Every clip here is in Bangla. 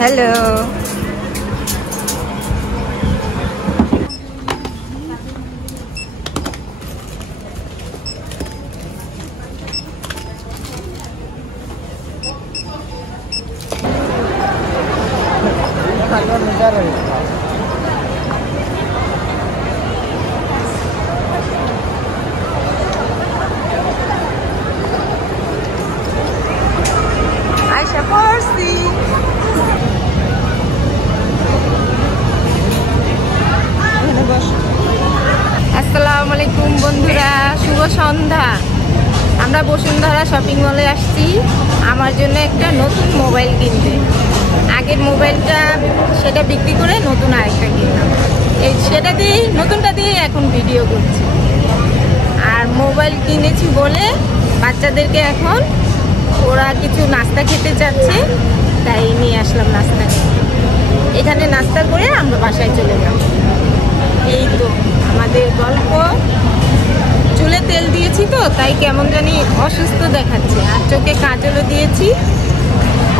হ্যালো। আয়শা পড়ছি। আসসালামু আলাইকুম বন্ধুরা, শুভ সন্ধ্যা। আমরা বসুন্ধরা শপিং মলে আসছি আমার জন্য একটা নতুন মোবাইল কিনতে। আগের মোবাইলটা সেটা বিক্রি করে নতুন আরেকটা কিনলাম। সেটা দিয়েই নতুনটা দিয়েই এখন ভিডিও করছি। আর মোবাইল কিনেছি বলে বাচ্চাদেরকে এখন ওরা কিছু নাস্তা খেতে চাচ্ছে, তাই নিয়ে আসলাম নাস্তা। এখানে নাস্তা করে আমরা বাসায় চলে যাব। এই তো আমাদের গল্প। চুলে তেল দিয়েছি তো তাই কেমন জানি অসুস্থ দেখাচ্ছে, আর চোখে কাজলও দিয়েছি।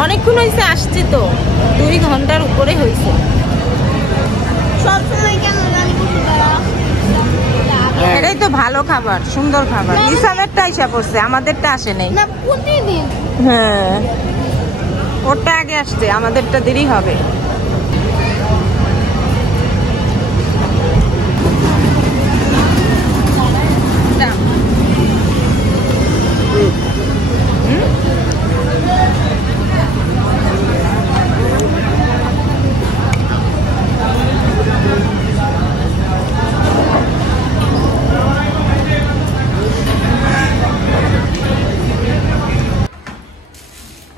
অনেকক্ষণ হয়েছে আসছি তো, 2 ঘন্টার উপরে হয়েছে। এটাই তো ভালো খাবার, সুন্দর খাবার। নিসামেরটা এসে পড়ছে, আমাদেরটা আসে নাই। হ্যাঁ, ওরটা আগে আসছে, আমাদেরটা দেরি হবে।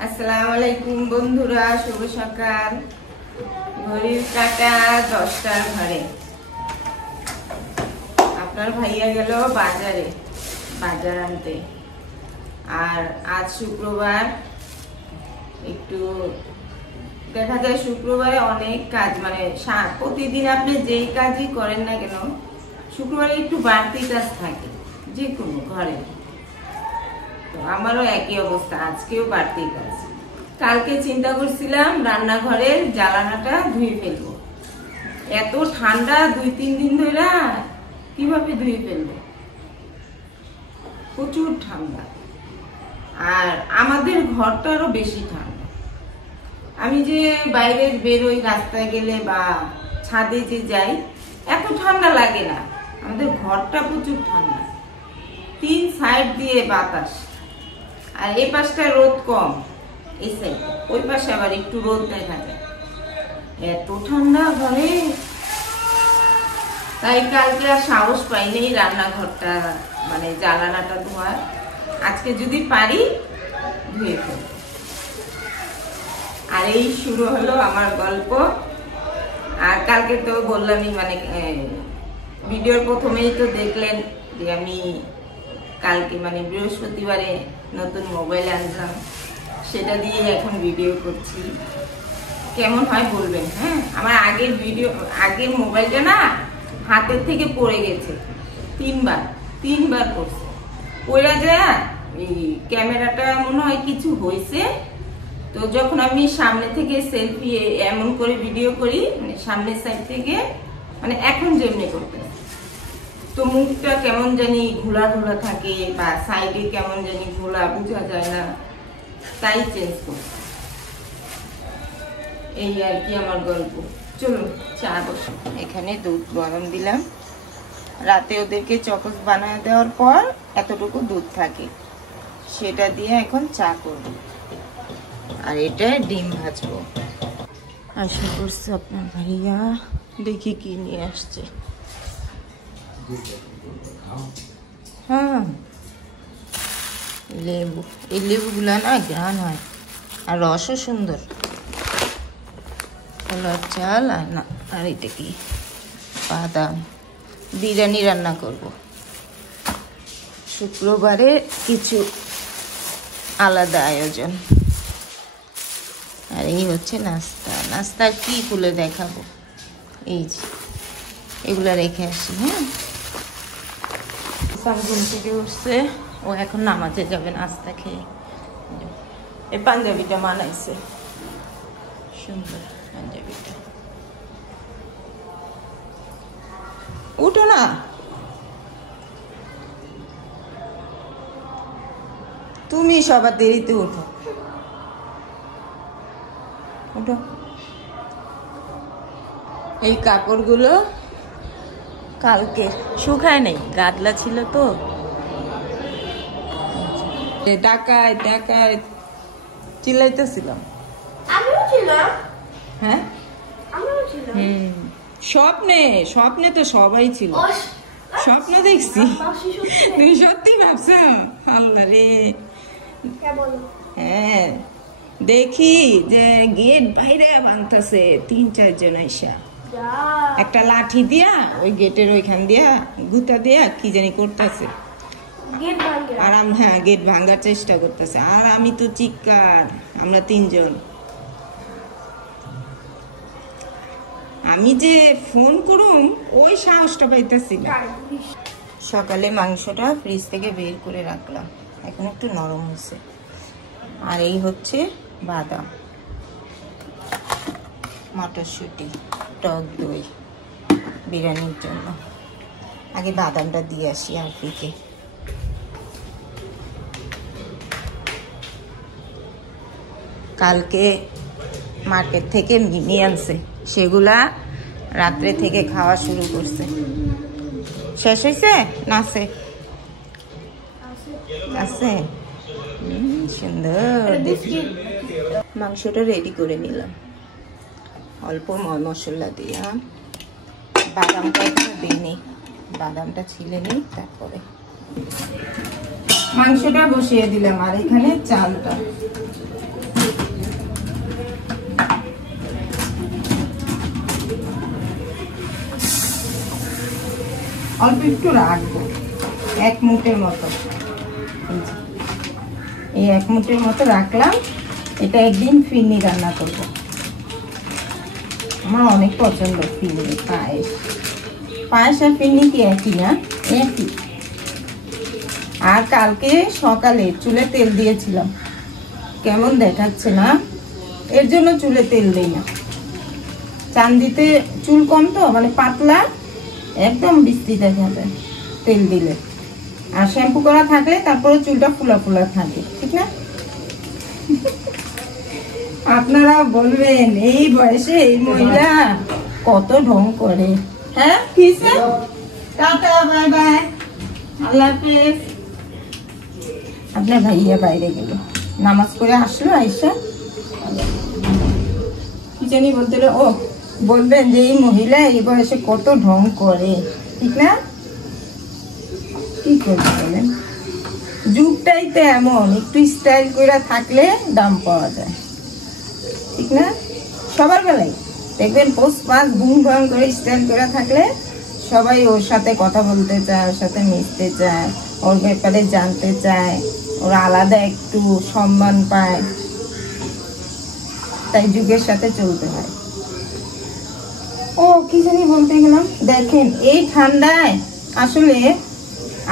আসসালামু আলাইকুম বন্ধুরা, শুভ সকাল। ঘড়ির কাঁটা 10টার ঘরে। আপনার ভাইয়া গেল বাজার আনতে। আর আজ শুক্রবার, একটু দেখা যায় শুক্রবারে অনেক কাজ, মানে প্রতিদিন আপনি যেই কাজই করেন না কেন শুক্রবারে একটু বাড়তি কাজ থাকে যে কোনো ঘরে। তো আমারও একই অবস্থা, আজকেও বাড়তি কাজ। কালকে চিন্তা করছিলাম রান্নাঘরের জ্বালানাটা ধুয়ে ফেলবো। এত ঠান্ডা 2-3 দিন ধরে, কিভাবে ধুয়ে ফেলবো? প্রচুর ঠান্ডা। আর আমাদের ঘরটা আরো বেশি ঠান্ডা। আমি যে বাইরে বেরোই, রাস্তায় গেলে বা ছাদে যে যাই, এত ঠান্ডা লাগে না। আমাদের ঘরটা প্রচুর ঠান্ডা, 3 সাইড দিয়ে বাতাস। আর এই পাশটা রোদ কম, এই সাইড। ওই পাশে আবার একটু রোদ দেখা যায়। এত ঠান্ডা ঘরে, তাই কালকে আর সাহস পাইনি রান্নাঘরটা, মানে জ্বালানাটা ধোয়ার। আজকে যদি পারি ধুয়ে ফেলব। আর এই শুরু হলো আমার গল্প। আর কালকে তো বললামই, মানে ভিডিওর প্রথমেই তো দেখলেন যে আমি কালকে মানে বৃহস্পতিবারে নতুন মোবাইল আনলাম। সেটা দিয়ে এখন ভিডিও করছি। কেমন হয় বলবেন। হ্যাঁ, আমার আগের মোবাইলটা না হাতের থেকে পড়ে গেছে 3বার পড়ছে। পড়া যায় এই ক্যামেরাটা মনে হয় কিছু হয়েছে। তো যখন আমি সামনে থেকে সেলফি এমন করে ভিডিও করি, মানে সামনের সাইড থেকে, মানে এখন যেমনি করতে, তো মুখটা কেমন জানি ঘোলা ঘোলা থাকে, বা সাইডে কেমন জানি ঘোলা, বোঝা যায় না, তাই চেঞ্জ করছি। এই আর কি আমার গল্প। চলুন চা বসো। এখানে দুধ গরম দিলাম। রাতে ওদেরকে চকোস বানায় দেওয়ার পর এতটুকু দুধ থাকে, সেটা দিয়ে এখন চা করব। আর এটা ডিম ভাজবো। আশা করছি আপনার ভাইয়া দেখি কি নিয়ে আসছে। হ্যাঁ, লেবু। এই লেবুগুলা না ঘ্রাণ হয়, আর রসও সুন্দর। কলার চাল আর না, আর এটা কি বাদাম। বিরিয়ানি রান্না করব শুক্রবারে, কিছু আলাদা আয়োজন। আর এই হচ্ছে নাস্তার কি খুলে দেখাবো। এই যে এগুলা রেখে আসি। হ্যাঁ, ঘুম থেকে উঠছে, ও এখন নামাজে যাবে নাস্তা খেয়ে। এই পাঞ্জাবিটা মানাইছে সুন্দর পাঞ্জাবিটা। উঠো না, তুমি সবার দেরিতে উঠো, উঠো। এই কাপড়গুলো কালকে শুকায় নাই, গাদলা ছিল তো। ডাকায় ডাকায় চিল্লাইতেছিলাম। হ্যাঁ স্বপ্নে, স্বপ্নে তো সবাই ছিল, স্বপ্ন দেখছি। তুমি সত্যি ভাবছো? আল্লাহ রে। হ্যাঁ দেখি যে গেট বাইরে বানতেছে ৩-৪ জন আইসা, একটা লাঠি দিয়া ওই গেটের ওইখান দিয়া গুতা দিয়া কি জানি করতেছে। আর হ্যাঁ গেট ভাঙার চেষ্টা করতেছে। আর আমি তো চিৎকার, আমরা ৩ জন। আমি যে ফোন করুম ওই সাহসটা পাইতেছি না। সকালে মাংসটা ফ্রিজ থেকে বের করে রাখলাম, এখন একটু নরম হয়েছে। আর এই হচ্ছে বাদাম, মটরশুঁটি, টক দই বিরিয়ানির জন্য। আগে বাদামটা দিয়ে আসি আর ফ্রিজে। কালকে মার্কেট থেকে নিয়ে আনছে, সেগুলা রাত্রে থেকে খাওয়া শুরু করছে। শেষ হয়েছে না? আছে সুন্দর। মাংসটা রেডি করে নিলাম অল্প মশলা দিয়ে। বাদামটা এখনো দিইনি, বাদামটা ছিলে নিই তারপরে। মাংসটা বসিয়ে দিলাম আর এখানে চালটা। অল্প একটু রাখবো, 1 মুঠের মতো। এই 1 মুঠের মতো রাখলাম। এটা একদিন ফিরনি রান্না করব। আমার অনেক পছন্দ ফিরনি, পায়েস। পায়েস আর ফিরনি কি একই না? একই। আর কালকে সকালে চুলে তেল দিয়েছিলাম, কেমন দেখাচ্ছে না? এর জন্য চুলে তেল দেই না। চান্দিতে চুল কম তো, মানে পাতলা, একদম বিশ্রী দেখা যায় তেল দিলে। আর শ্যাম্পু করা থাকলে তারপরে চুলটা ফুলা ফুলা থাকে, ঠিক না? আপনারা বলবেন এই বয়সে এই মহিলা কত ঢং করে। হ্যাঁ টাটা, বাই বাই, আল্লাহ হাফেজ। আপনার ভাইয়া বাইরে গেল, নামাজ করে আসলো, আইসা কি জানি বলতে, ও বলবেন যে এই মহিলা এই বয়সে কত ঢং করে, ঠিক না? কি করবে বলেন, যুগটাই তো এমন, একটু স্টাইল করে থাকলে দাম পাওয়া যায়, ঠিক না? সবার বেলায় দেখবেন পোস্ট পাস বুম ভাম করে স্টাইল করে থাকলে সবাই ওর সাথে কথা বলতে চায়, ওর সাথে মিশতে চায়, ওর ব্যাপারে জানতে চায়, ওরা আলাদা একটু সম্মান পায়। তাই যুগের সাথে চলতে হয়। ও কি জানি বলতে গেলাম, দেখেন এই ঠান্ডায় আসলে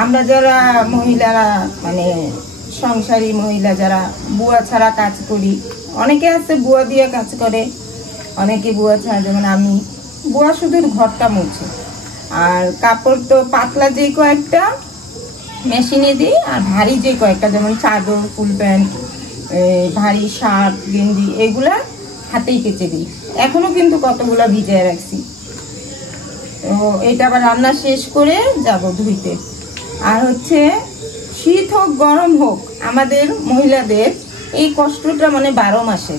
আমরা যারা মহিলারা, মানে সংসারী মহিলা যারা বুয়া ছাড়া কাজ করি, অনেকে আছে বুয়া দিয়ে কাজ করে, অনেকে বুয়া ছাড়া, যেমন আমি বুয়া শুধু ঘরটা মুছে, আর কাপড় তো পাতলা যে কয়েকটা মেশিনে দিই, আর ভারী যে কয়েকটা যেমন চাদর, ফুল প্যান্ট, ভারী শার্ট, গেঞ্জি, এগুলা হাতেই কেচে দিই। এখনো কিন্তু কতগুলো ভিজিয়ে রাখছি। তো এটা আবার রান্না শেষ করে যাব ধুইতে। আর হচ্ছে শীত হোক গরম হোক, আমাদের মহিলাদের এই কষ্টটা মানে 12 মাসে।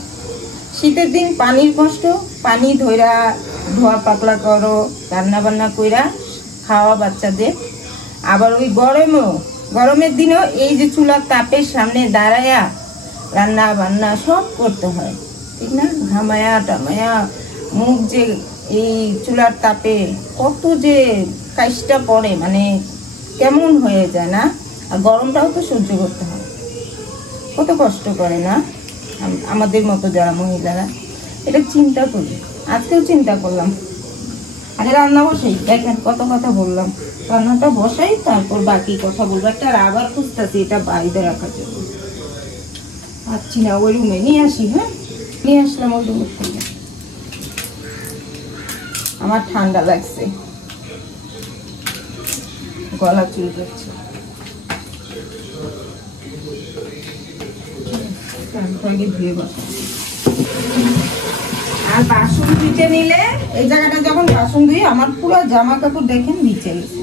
শীতের দিন পানির কষ্ট, পানি ধইরা ধোয়া পাতলা করো, রান্না বান্না কইরা খাওয়া বাচ্চাদের। আবার ওই গরমের দিনেও এই যে চুলার তাপের সামনে দাঁড়ায়া রান্না বান্না সব করতে হয়, ঠিক না? ঘামায়া টামায়া মুখ যে এই চুলার তাপে কত যে কাশটা পড়ে, মানে কেমন হয়ে যায় না? আর গরমটাও তো সহ্য করতে হয়, কত কষ্ট করে না আমাদের মতো যারা মহিলারা। এটা চিন্তা করি, আজকেও চিন্তা করলাম। আগে রান্না বসাই, দেখেন কত কথা বললাম। রান্নাটা বসাই, তারপর বাকি কথা বলবো। একটা রাবার খুঁজতেছি, এটা বাইরে রাখার জন্য পাচ্ছি না, ওই রুমে নিয়ে আসি। হ্যাঁ, নিয়ে আসলাম ওই রুমের থেকে। আমার ঠান্ডা লাগছে, গলা চুলকাচ্ছে। আর বাসন ধুইতে নিলে এই জায়গাটা যখন বাসন ধুই আমার পুরো জামা কাপড় দেখেন নিচে গেছে,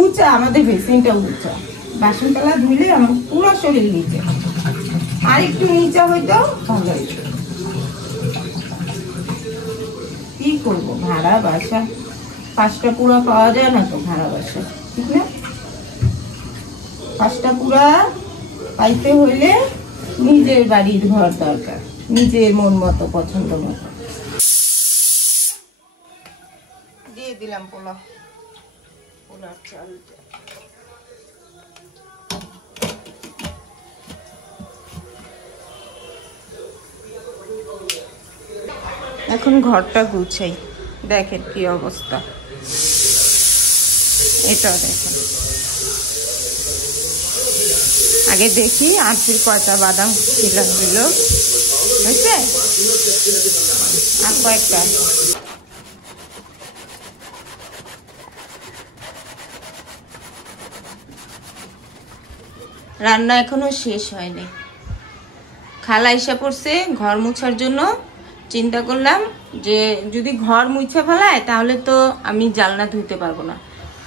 উঁচা, আমাদের বেসিনটা উঁচা, বাসন তলা ধুইলে আমার পুরো শরীর নিচে, আর একটু নিচা হইতো ভালো হইতো। কি করবো, ভাড়া বাসা 5টা পুরা পাওয়া যায় না তো, ভাড়া বাসা ঠিক না? 5টা পুরা পাইতে হইলে নিজের বাড়ির ঘর দরকার, নিজের মন মতো পছন্দ মতো। দিয়ে দিলাম পোলাও, পোলার চালটা। এখন ঘরটা গুছাই, দেখেন কি অবস্থা, এটা দেখেন। আগে দেখি আরফির কয়টা বাদাম ছিলাম দিল, হয়েছে আর কয়েকটা। রান্না এখনো শেষ হয়নি, খালা এসে পড়ছে ঘর মুছার জন্য। চিন্তা করলাম যে যদি ঘর মুছে ফেলায় তাহলে তো আমি জানলা ধুইতে পারবো না,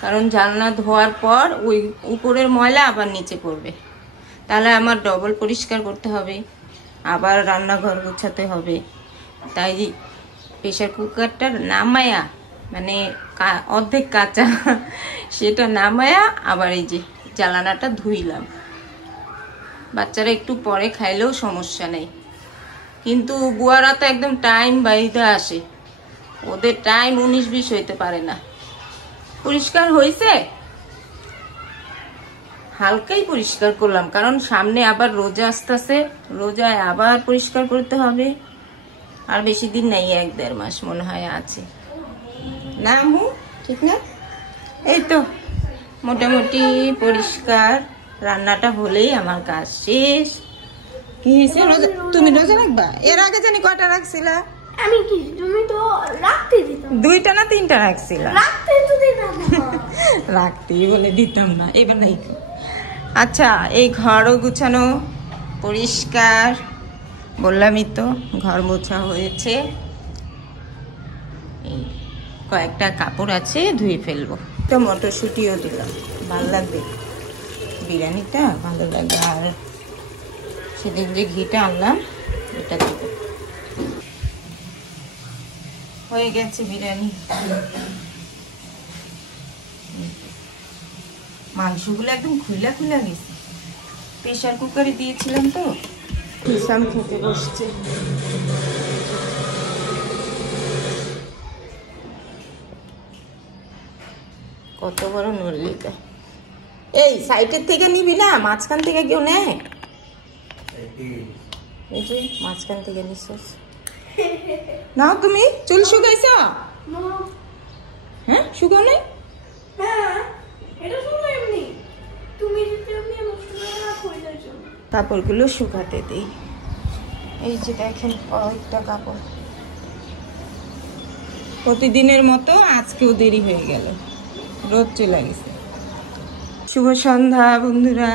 কারণ জানলা ধোয়ার পর ওই উপরের ময়লা আবার নিচে পড়বে, তাহলে আমার ডবল পরিষ্কার করতে হবে, আবার রান্নাঘর গুছাতে হবে। তাই প্রেশার কুকারটা নামায়া, মানে অর্ধেক কাঁচা, সেটা নামায়া আবার এই যে জ্বালানাটা ধুইলাম। বাচ্চারা একটু পরে খাইলেও সমস্যা নেই, কিন্তু বুয়ারা তো একদম টাইম বাইরে আসে, ওদের টাইম 19-20 হইতে পারে না। পরিষ্কার হয়েছে, হালকাই পরিষ্কার করলাম, কারণ সামনে আবার রোজা আসতেছে, রোজায় আবার পরিষ্কার করতে হবে। আর বেশি দিন নেই, 1-1.5 মাস মনে হয় আছে না আম্মু, ঠিক না? এই তো মোটামুটি পরিষ্কার, রান্নাটা হলেই আমার কাজ শেষ। কি হয়েছে, তুমি রোজা রাখবা? এর আগে জানি কয়টা রাখছিলা? আমি কি, তুমি তো রাখতে দিতাম। 2টা না 3টা রাখছিলা? রাখতে তো দিতাম না। রাখতেই বলে দিতাম না, এবার নাই। আচ্ছা, এই ঘরও গুছানো পরিষ্কার, বললামই তো ঘর মোছা হয়েছে। এই কয়েকটা কাপড় আছে, ধুয়ে ফেলবো। তো মটরশুঁটিও দিলাম, ভালো লাগবে বিরিয়ানিটা, ভালো লাগবে। আর সেদিন যে ঘিটা আনলাম এটা দেবো। হয়ে গেছে বিরিয়ানি। মাংসগুলো একদম খুলা খুলা গেছে, প্রেশার কুকারে দিয়েছিলাম তো। হিসাম খেতে বসছে। কত বড় নল্লিকা! এই সাইডের থেকে নিবি না, মাঝখান থেকে কেউ নেয়? এই যে মাঝখান থেকে নিশ্বাস নাও। তুমি চুল শুকাইছ? হ্যাঁ, শুকাও নাই? কাপড়গুলো শুকাতে দিই। এই যে দেখেন কয়েকটা কাপড়, প্রতিদিনের মতো আজকেও দেরি হয়ে গেল, রোদ চলে গেছে। শুভ সন্ধ্যা বন্ধুরা।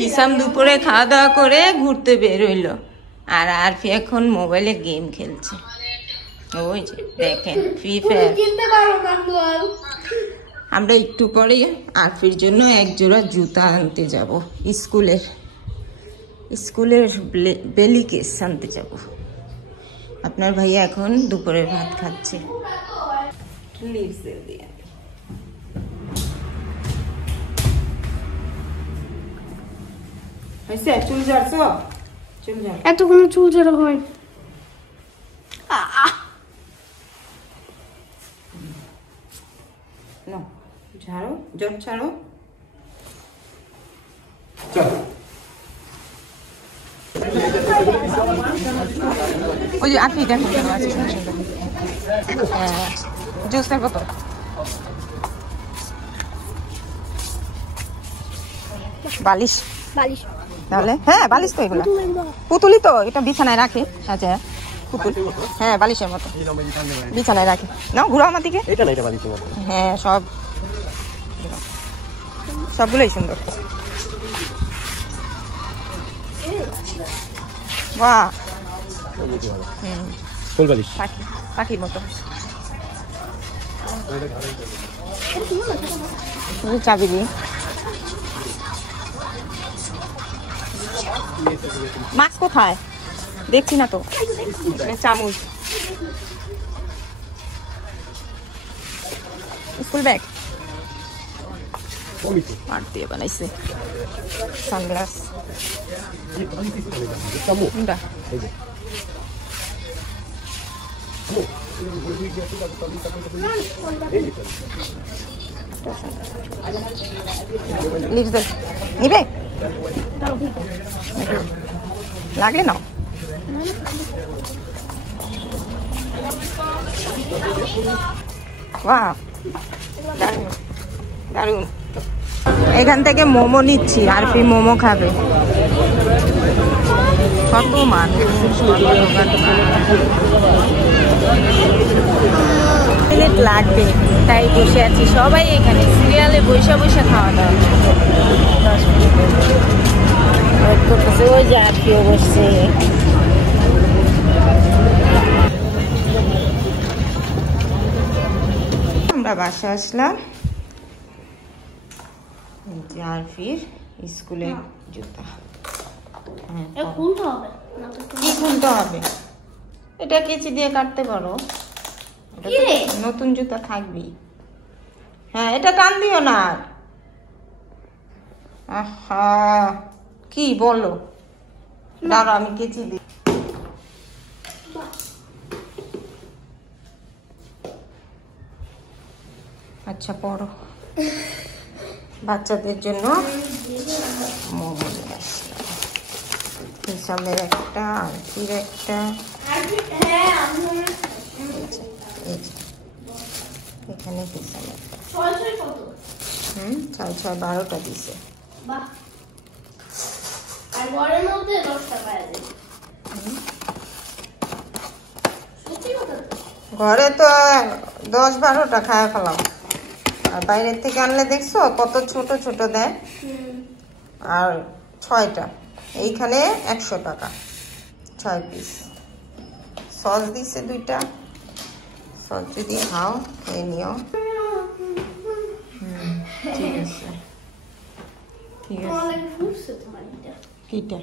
হিসাম দুপুরে খাওয়া দাওয়া করে ঘুরতে বের হইলো, আর আরফি এখন মোবাইলে গেম খেলছে। ওই যে দেখেন ফ্রি ফায়ার। আমরা একটু পরে আরফির জন্য এক জোড়া জুতা আনতে যাব, স্কুলের বেলি কেস আনতে যাব। আপনার ভাইয়া এখন দুপুরের ভাত খাচ্ছে। চুল ঝাড়ছ? চুল ঝাড়, এতগুলো চুল ঝাড়া হয়? না, ঝাড়ো, জট ছাড়ো। ওই যে আপনি দেখো আছে সুন্দর সুন্দর। হ্যাঁ, জুসটা কত? বালিশ? বালিশ তাহলে হ্যাঁ, বালিশ তো এগুলো পুতুলি তো, এটা বিছানায় রাখে। আচ্ছা পুতুল হ্যাঁ বালিশের মতো বিছানায় রাখে নাও ঘুরাও আমার দিকে হ্যাঁ সব সবগুলোই সুন্দর বাহ পাখি পাখির মতো চাবি দিয়ে মাছ কোথায় দেখছি না তো চামচ স্কুল ব্যাগ মাঠ দিয়ে বানাইছে সানগ্লাস নিবে লাগলে নাও বাহ দারুণ দারুণ এখান থেকে মোমো নিচ্ছি আর ফি মোমো খাবে কত মানুষ মিনিট লাগবে তাই বসে আছি সবাই এখানে সিরিয়ালে বসে বসে খাওয়া দাওয়া 10 মিনিট ওয়েট করতেছে ওই যে আর ফিও বসছে আমরা বাসা আসলাম আর ফির স্কুলের জুতা কি খুলতে হবে এটা কেচি দিয়ে কাটতে পারো নতুন জুতা থাকবি হ্যাঁ এটা টান দিও না আহা কি বলো দাঁড়াও আমি কেচি দিই আচ্ছা পড়ো বাচ্চাদের জন্য মোমো হিসাবের একটা আরতির একটা এখানে হিসাবে 6-6-12টা দিছে ঘরে তো 10-12টা খায় ফেলাম আর বাইরের থেকে আনলে দেখছো কত ছোট ছোট দেয় আর 6টা এইখানে 100 টাকা 6 পিস সস দিছে 2টা সস যদি খাও খেয়ে নিও ঠিক আছে ঠিক আছে কিটা